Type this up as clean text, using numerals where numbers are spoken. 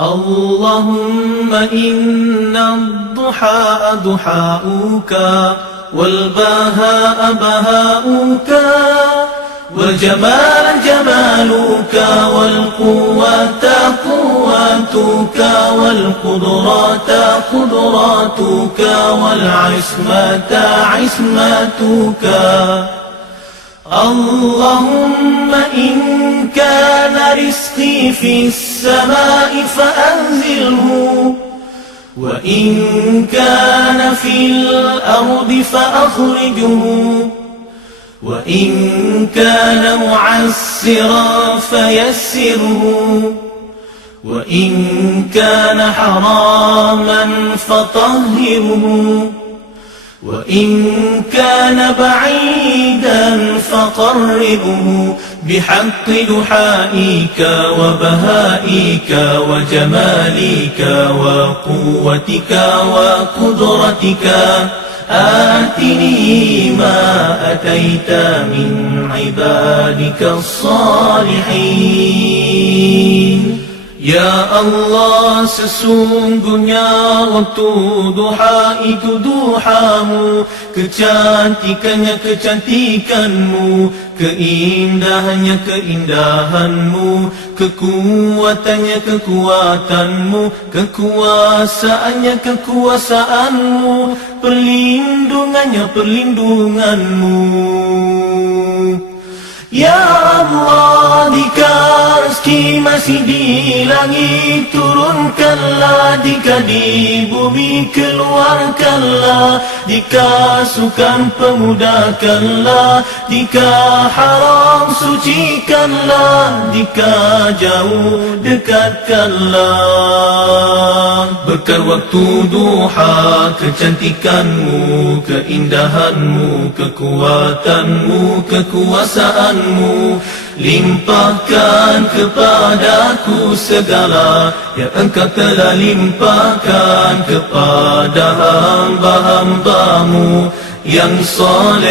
اللهم إن الضحى ضحاؤك والبهاء بهاؤك والجمال جمالك والقوة قوتك والقدرات قدراتك والعصمة عصمتك. اللهم إن كان رزقي في السماء فأنزله، وإن كان في الأرض فأخرجه، وإن كان معسرا فيسره، وإن كان حراما فطهره، وإن كان بعيدا فقربه بحق دحائك وبهائك وجمالك وقوتك وقدرتك. آتني ما أتيت من عبادك الصالحين. Ya Allah, sesungguhnya waktu duha itu duhamu, kecantikannya kecantikanmu, keindahannya keindahanmu, kekuatannya kekuatanmu, kekuasaannya kekuasaanmu, perlindungannya perlindunganmu. Ya Allah, jika rezeki masih di langit turunkanlah, jika di bumi keluarkanlah, jika sukar pemudahkanlah, jika haram sucikanlah, jika jauh dekatkanlah. Berkat waktu duha, kecantikanmu, keindahanmu, kekuatanmu, kekuasaanmu, limpahkan kepadaku segala yang Engkau telah limpahkan kepada hamba-hambamu yang soleh.